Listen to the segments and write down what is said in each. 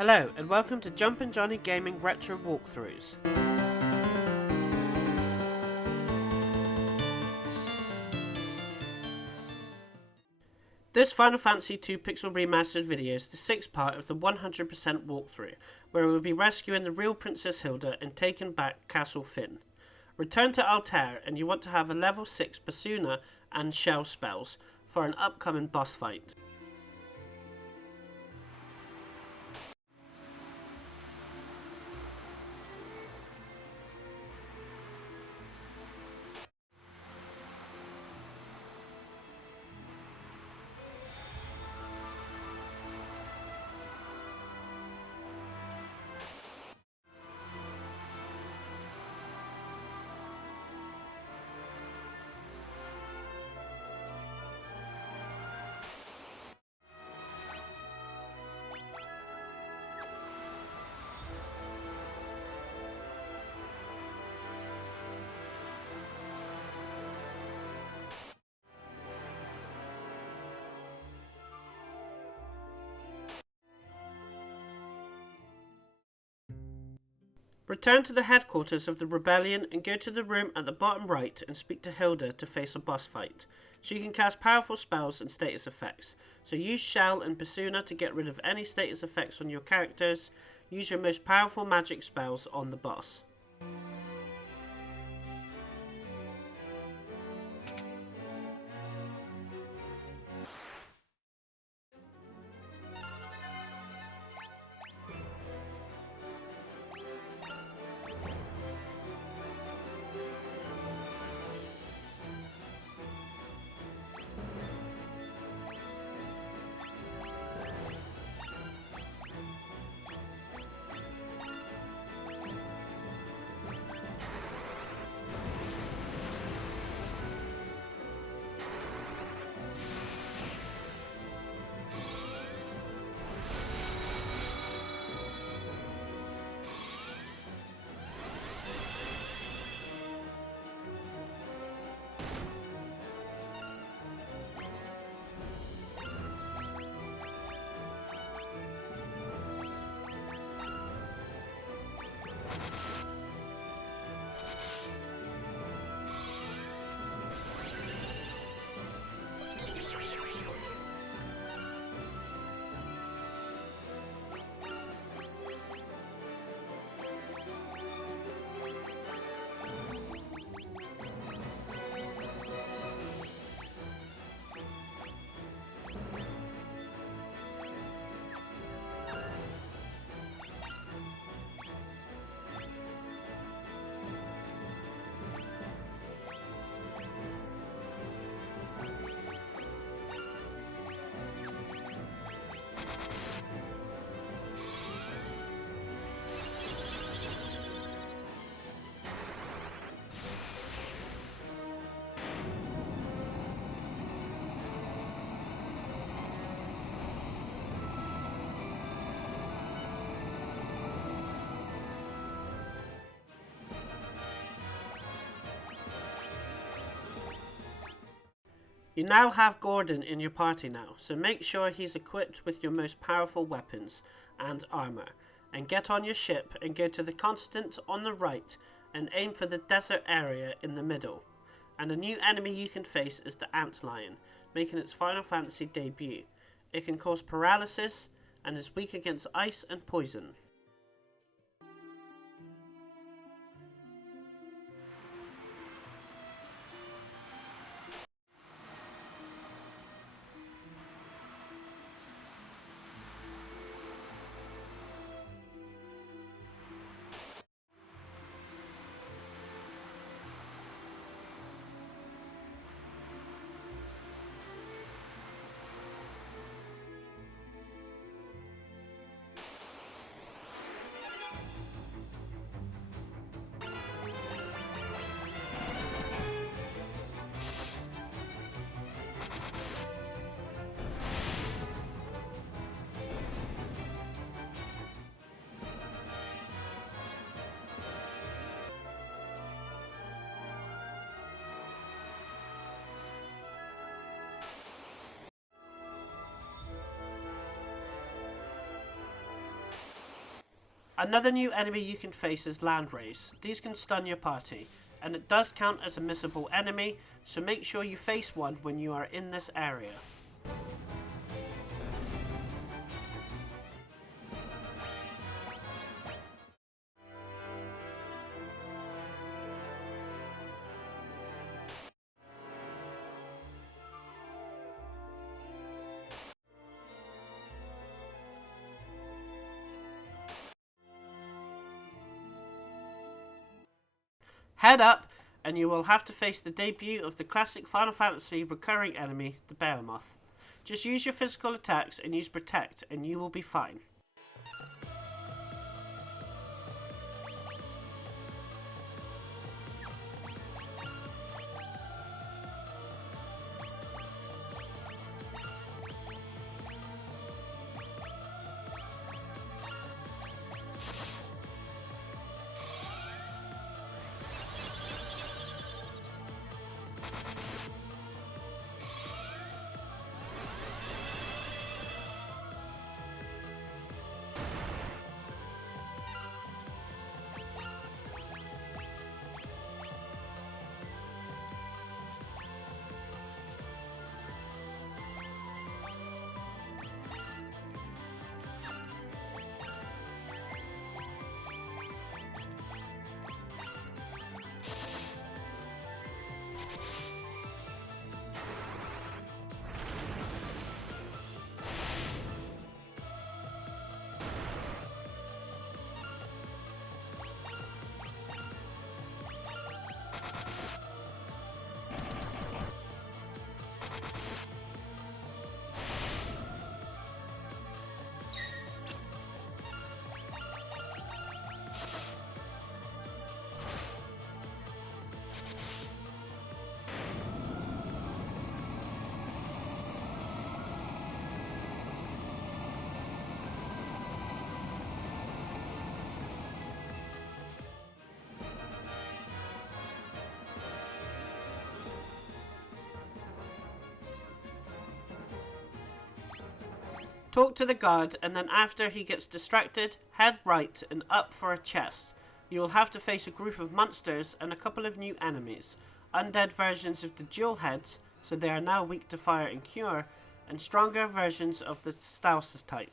Hello and welcome to Jumpin' Johnny Gaming Retro Walkthroughs. This Final Fantasy II Pixel Remastered video is the sixth part of the 100% walkthrough, where we will be rescuing the real Princess Hilda and taking back Castle Fynn. Return to Altair and you want to have a level 6 Basuna and Shell spells for an upcoming boss fight. Return to the headquarters of the rebellion and go to the room at the bottom right and speak to Hilda to face a boss fight. She can cast powerful spells and status effects, so use Shell and Basuna to get rid of any status effects on your characters. Use your most powerful magic spells on the boss. You now have Gordon in your party now, so make sure he's equipped with your most powerful weapons and armor. And get on your ship and go to the continent on the right and aim for the desert area in the middle. And a new enemy you can face is the Antlion, making its Final Fantasy debut. It can cause paralysis and is weak against ice and poison. Another new enemy you can face is land rays. These can stun your party, and it does count as a missable enemy, so make sure you face one when you are in this area. Head up, and you will have to face the debut of the classic Final Fantasy recurring enemy, the Behemoth. Just use your physical attacks and use Protect, and you will be fine. Talk to the guard, and then after he gets distracted, head right and up for a chest. You will have to face a group of monsters and a couple of new enemies. Undead versions of the dual heads, so they are now weak to fire and cure, and stronger versions of the stasis type.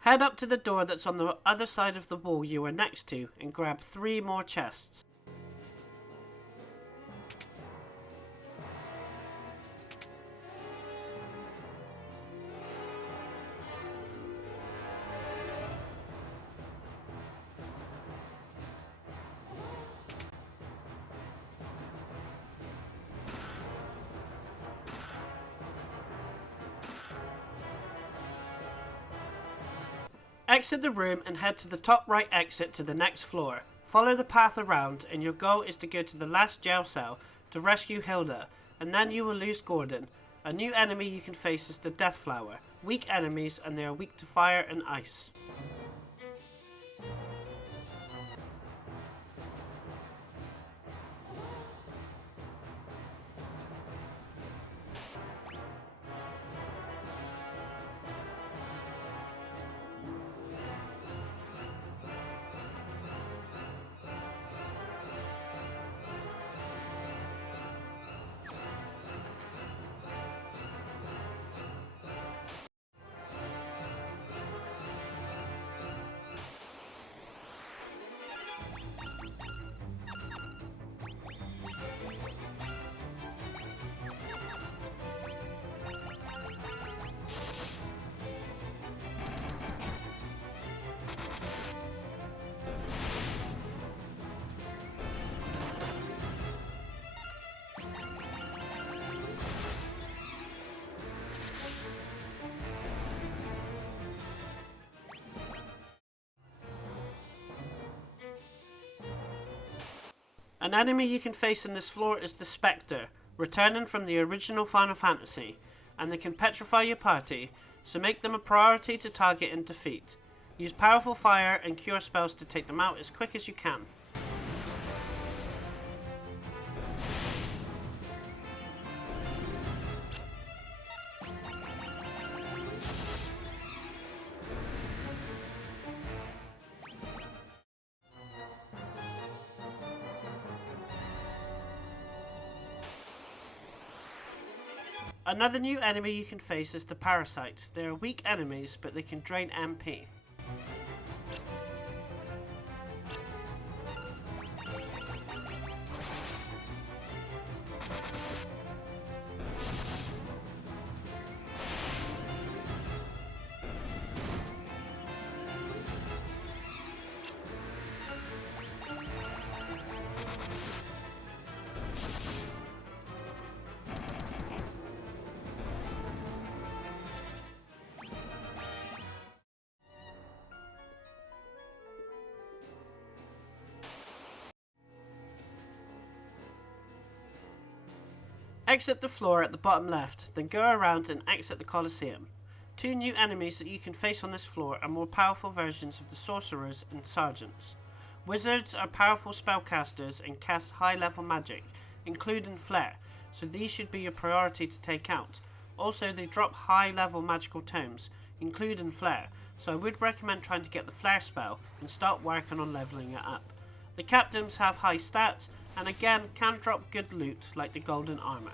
Head up to the door that's on the other side of the wall you were next to and grab 3 more chests. Exit the room and head to the top right exit to the next floor. Follow the path around and your goal is to go to the last jail cell to rescue Hilda, and then you will lose Gordon. A new enemy you can face is the Death Flower. Weak enemies, and they are weak to fire and ice. An enemy you can face in this floor is the Spectre, returning from the original Final Fantasy, and they can petrify your party, so make them a priority to target and defeat. Use powerful fire and cure spells to take them out as quick as you can. Another new enemy you can face is the Parasite. They are weak enemies, but they can drain MP. Exit the floor at the bottom left, then go around and exit the Coliseum. Two new enemies that you can face on this floor are more powerful versions of the sorcerers and sergeants. Wizards are powerful spellcasters and cast high level magic, including flare, so these should be your priority to take out. Also, they drop high level magical tomes, including flare, so I would recommend trying to get the flare spell and start working on leveling it up. The captains have high stats and again can drop good loot like the golden armor.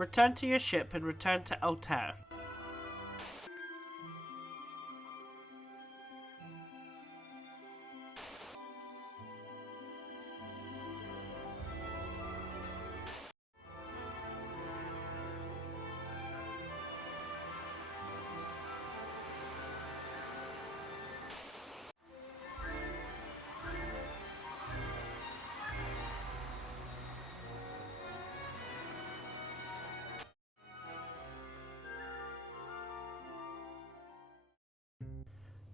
Return to your ship and return to Altair.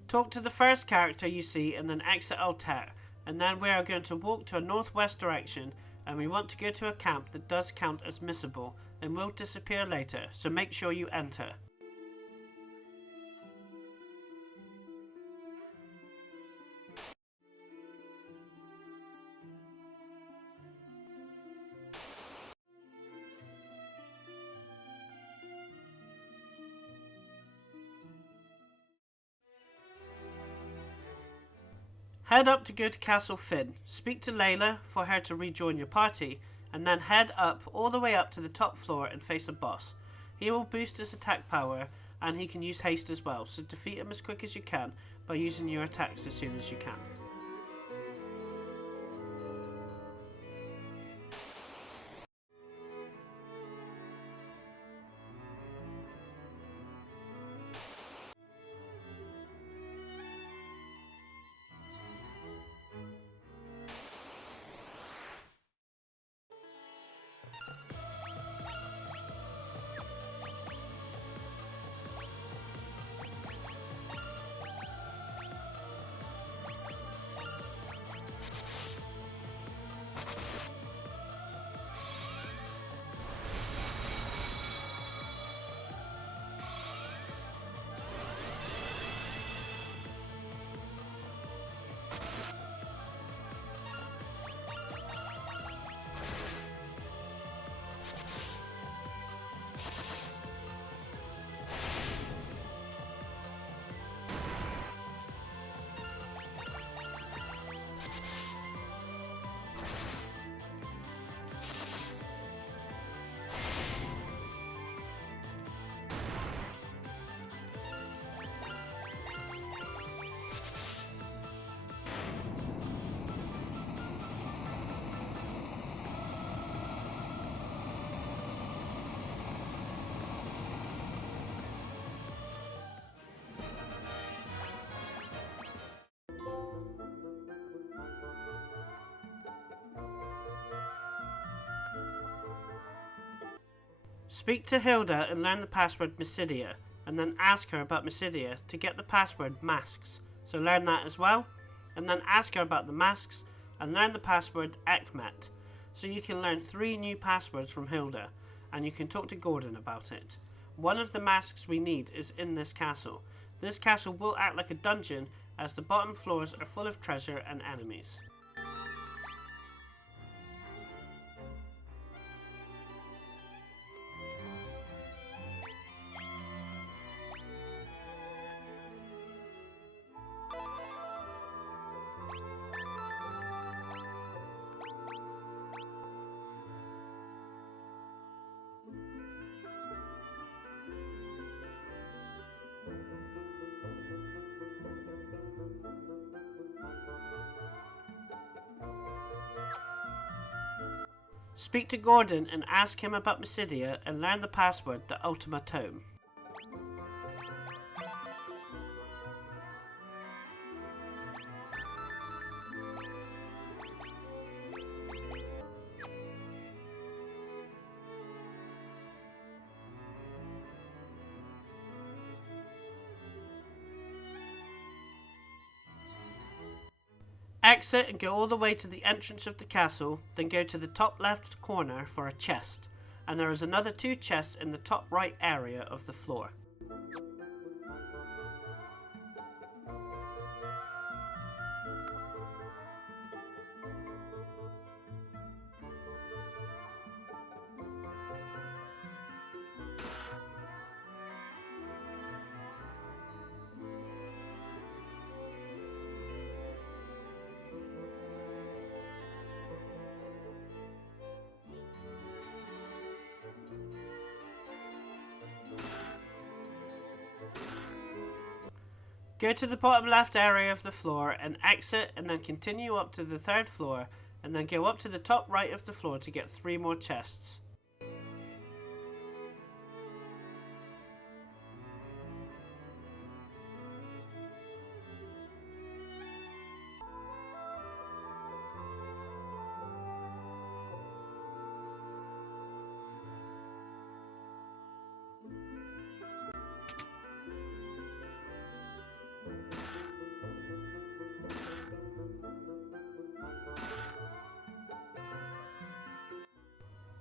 Talk to the first character you see and then exit Altair, and then we are going to walk to a northwest direction and we want to go to a camp that does count as missable and will disappear later, so make sure you enter. Head up to go to Castle Fynn, speak to Layla for her to rejoin your party, and then head up all the way up to the top floor and face a boss. He will boost his attack power and he can use haste as well, so defeat him as quick as you can by using your attacks as soon as you can. Speak to Hilda and learn the password Mysidia, and then ask her about Mysidia to get the password masks, so learn that as well, and then ask her about the masks and learn the password Ekmet, so you can learn 3 new passwords from Hilda, and you can talk to Gordon about it. One of the masks we need is in this castle. This castle will act like a dungeon, as the bottom floors are full of treasure and enemies. Speak to Gordon and ask him about Mysidia and learn the password, the Ultima Tome. Exit and go all the way to the entrance of the castle, then go to the top left corner for a chest, and there is another 2 chests in the top right area of the floor. Go to the bottom left area of the floor and exit, and then continue up to the 3rd floor, and then go up to the top right of the floor to get 3 more chests.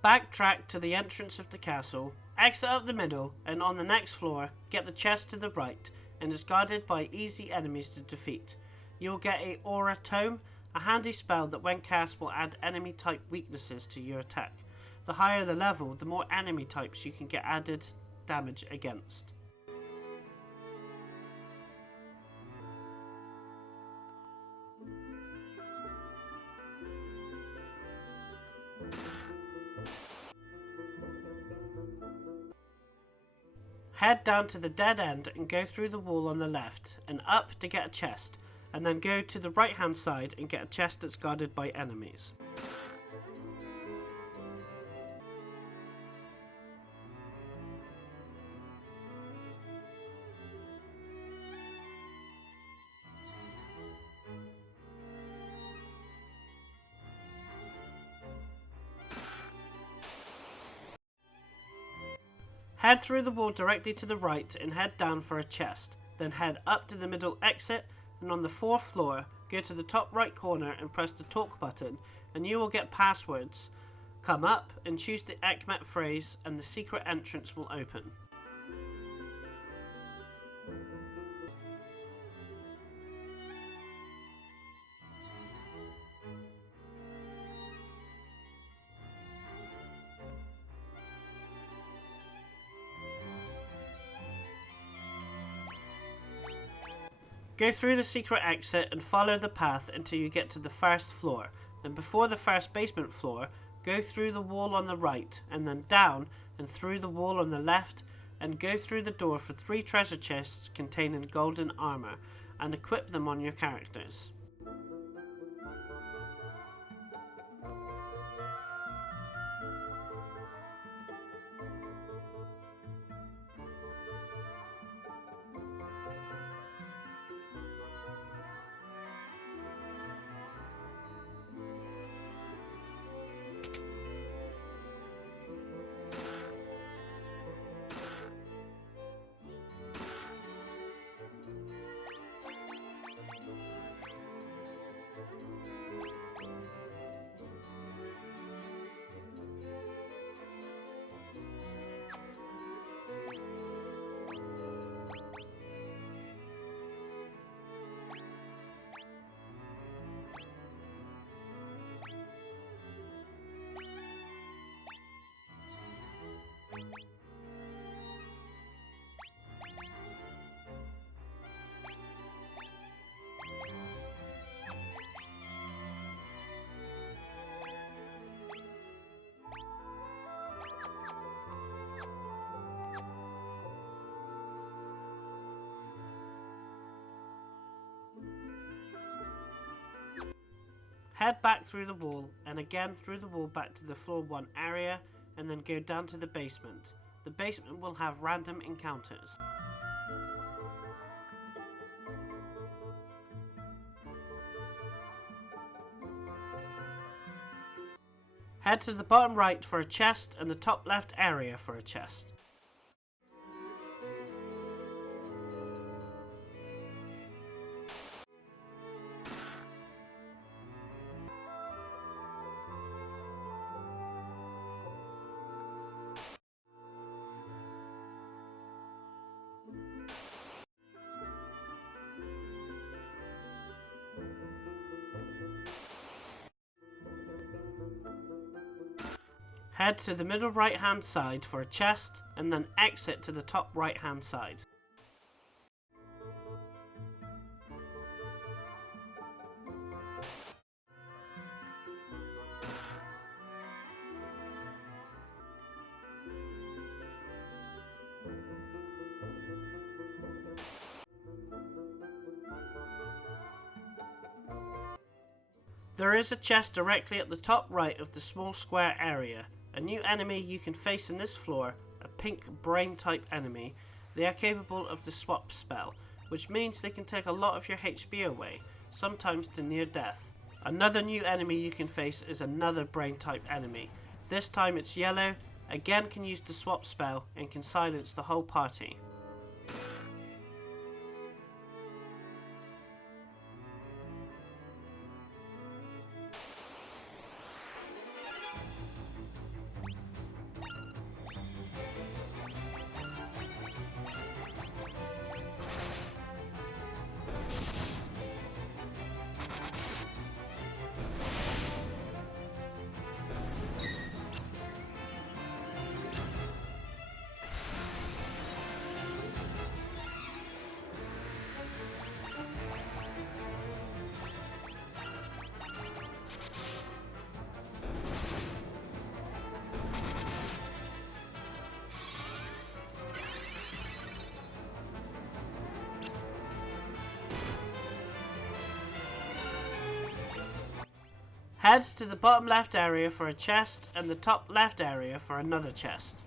Backtrack to the entrance of the castle, exit up the middle, and on the next floor, get the chest to the right, and is guarded by easy enemies to defeat. You will get a Aura Tome, a handy spell that when cast will add enemy type weaknesses to your attack. The higher the level, the more enemy types you can get added damage against. Head down to the dead end and go through the wall on the left and up to get a chest, and then go to the right hand side and get a chest that's guarded by enemies. Head through the wall directly to the right and head down for a chest. Then head up to the middle exit, and on the 4th floor, go to the top right corner and press the talk button, and you will get passwords. Come up and choose the Ekmet phrase, and the secret entrance will open. Go through the secret exit and follow the path until you get to the 1st floor. Then before the 1st basement floor, go through the wall on the right, and then down and through the wall on the left, and go through the door for 3 treasure chests containing golden armor, and equip them on your characters. Head back through the wall and again through the wall back to the floor 1 area and then go down to the basement. The basement will have random encounters. Head to the bottom right for a chest and the top left area for a chest. Head to the middle right hand side for a chest and then exit to the top right hand side. There is a chest directly at the top right of the small square area. A new enemy you can face in this floor, a pink brain type enemy. They are capable of the swap spell, which means they can take a lot of your HP away, sometimes to near death. Another new enemy you can face is another brain type enemy. This time it's yellow, again can use the swap spell and can silence the whole party. Head to the bottom left area for a chest and the top left area for another chest.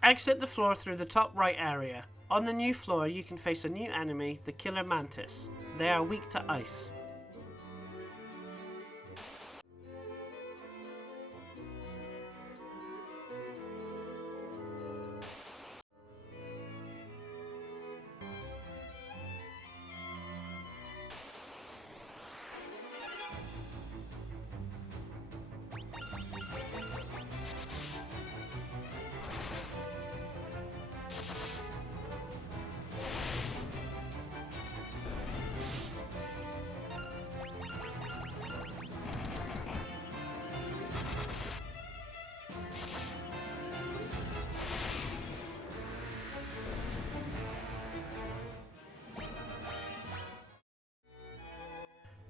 Exit the floor through the top right area. On the new floor you can face a new enemy, the Killer Mantis. They are weak to ice.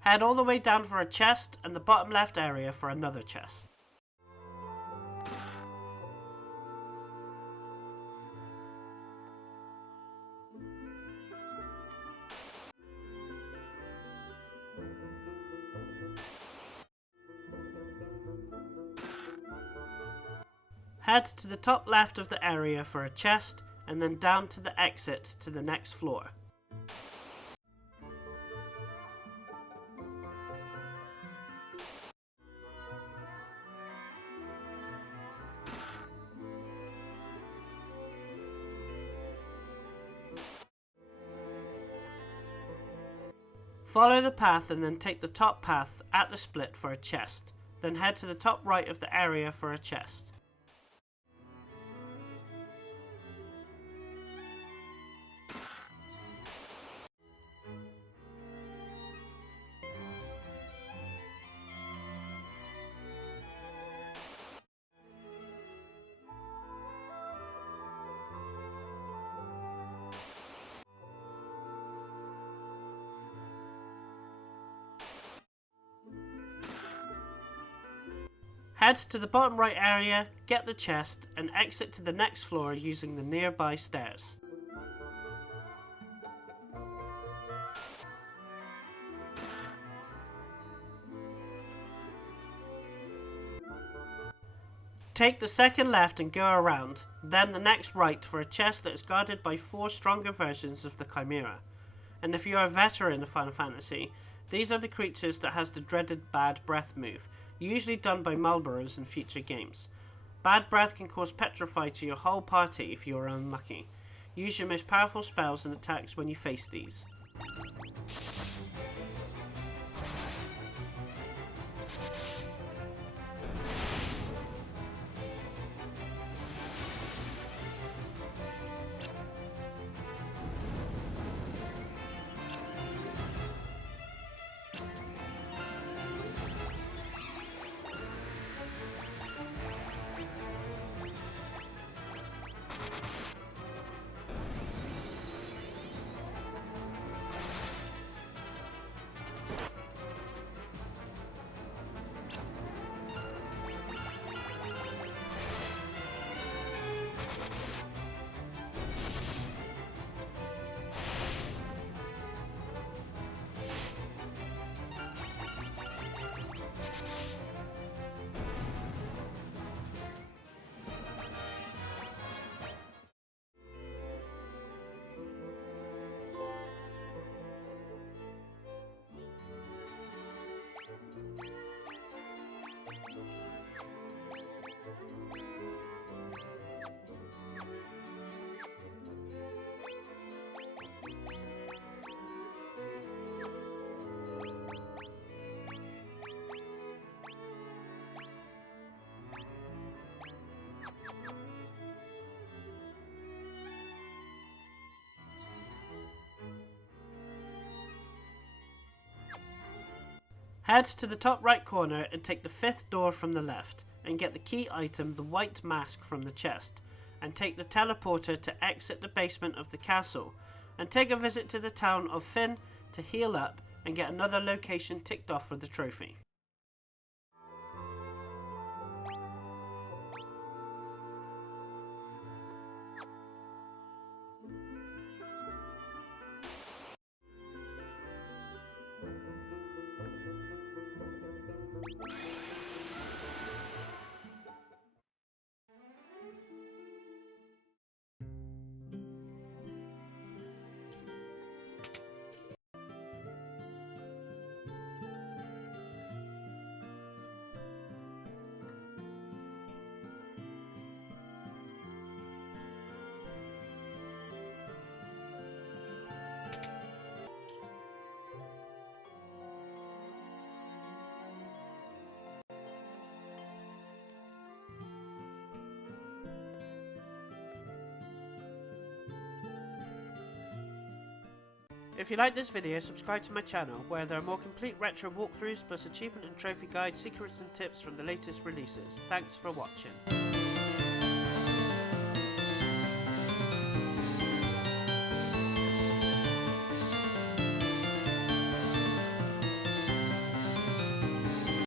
Head all the way down for a chest and the bottom left area for another chest. Head to the top left of the area for a chest and then down to the exit to the next floor. Follow the path and then take the top path at the split for a chest. Then head to the top right of the area for a chest. Head to the bottom right area, get the chest, and exit to the next floor using the nearby stairs. Take the second left and go around, then the next right for a chest that is guarded by 4 stronger versions of the Chimera. And if you are a veteran of Final Fantasy, these are the creatures that has the dreaded Bad Breath move, usually done by Malboros in future games. Bad Breath can cause petrify to your whole party if you are unlucky. Use your most powerful spells and attacks when you face these. Head to the top right corner and take the 5th door from the left, and get the key item, the white mask, from the chest, and take the teleporter to exit the basement of the castle, and take a visit to the town of Fynn to heal up and get another location ticked off for the trophy. If you like this video, subscribe to my channel, where there are more complete retro walkthroughs plus achievement and trophy guides, secrets and tips from the latest releases. Thanks for watching.